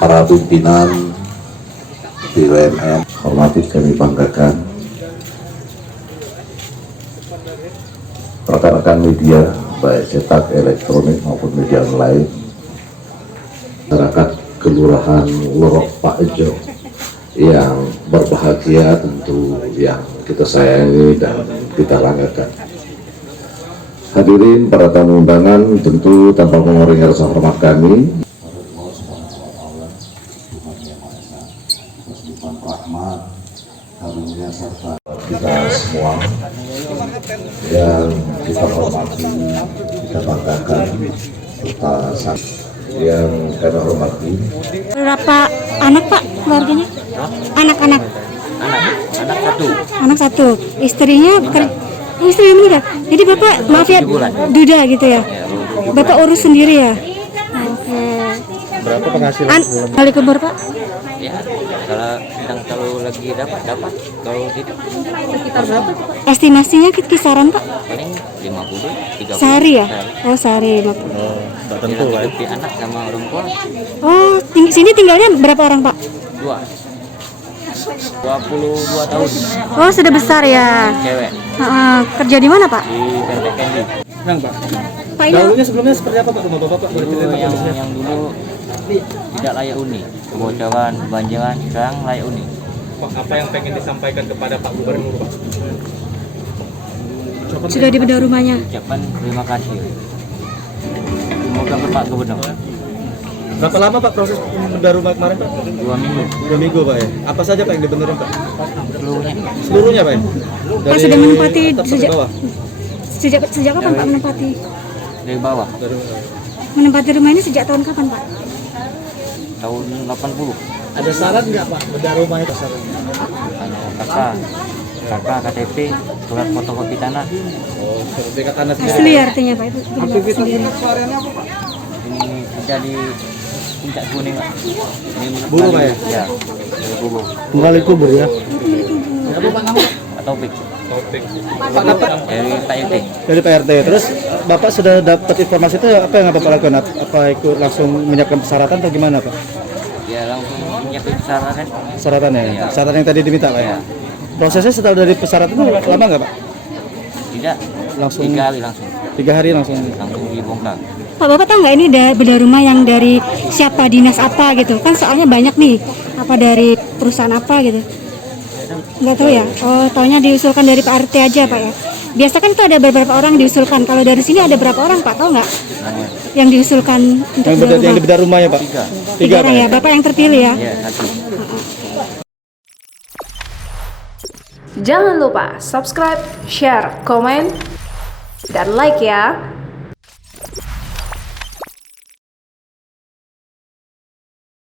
Para pimpinan BUMN, hormati kami banggakan, rekan-rekan media, baik cetak, elektronik maupun media online, masyarakat Kelurahan Lorok Pak Ejo yang berbahagia, tentu yang kita sayangi dan kita banggakan. Hadirin para tamu undangan, tentu tanpa mengurangi rasa hormat kami, rahmat, karunia serta kita semua yang kita hormati, kita banggakan, serta yang kami hormati. Berapa anak Pak keluarganya? Anak-anak? Anak satu. Istrinya istrinya meninggal. Jadi Bapak maaf ya, duda gitu ya? Bapak urus sendiri ya? Oke. Berapa penghasilan Kali kebur Pak? Ya, kalau lagi dapat, kalau tidak Sekitar berapa? Estimasinya kisaran Pak? paling 50, 30 Sehari ya? Oh sehari. tak tentu kan? Tapi anak sama orang tua Oh sini tinggalnya berapa orang Pak? 22 tahun, Oh sudah besar ya? cewek Kerja di mana Pak? di PT Candy. Nang Pak, Pak ini dahulunya sebelumnya seperti apa Pak rumah Bapak Pak? Boleh Dulu ceritain Pak? yang dulu tidak layak huni, kebocoran, banjiran, sekarang layak huni. Pak, apa yang pengen disampaikan kepada Pak Gubernur Pak? sudah dibedah rumahnya. Ucapan terima kasih. Semoga Pak Gubernur. Berapa lama Pak proses pembedah rumah kemarin Pak? 2 minggu 2 minggu Pak ya? Apa saja Pak yang dibenerin Pak? seluruhnya. Seluruhnya Pak ya? Pak sudah menempati atap sampai sejak bawah? sejak kapan Pak menempati Dari bawah rumah ini sejak tahun kapan Pak? tahun 80. Ada syarat nggak Pak bedah rumah itu syaratnya? kakak KTP, surat fotokopi tanah. Oh, sertifikat tanah Asli sendiri. artinya Pak itu. Aktivitas Sendiri. sehariannya apa Pak? Ini bisa di puncak kuning Pak. Ini Buru, Pak, ya? Ya, dari buru. Mengalir kubur ya? Apa Pak nama? Taufik. Topik. Pak dapat Dari Pak RT. dari Pak RT. Terus Bapak sudah dapat informasi itu apa yang Bapak lakukan? Apa ikut langsung menyiapkan persyaratan atau gimana Pak? Ya langsung nyiapin persyaratan. Persyaratannya ya? Iya. Persyaratan yang tadi diminta Pak ya? Ya. Prosesnya setelah dari persyaratan itu lama nggak Pak? Tidak. Langsung 3 hari langsung 3 hari langsung. dibongkar. Pak Bapak tahu nggak ini bedah rumah yang dari siapa, dinas apa gitu? Kan soalnya banyak nih, apa dari perusahaan apa gitu? Nggak tahu ya? Oh, taunya diusulkan dari Pak RT aja Pak ya? Biasa kan itu ada beberapa orang diusulkan. Kalau dari sini ada berapa orang Pak? Tahu nggak? Yang diusulkan untuk bedah Yang rumah? dibedah rumahnya Pak? 3. 3 orang Pak ya? Bapak yang terpilih ya? Ya, 1. Jangan lupa subscribe, share, komen, dan like ya.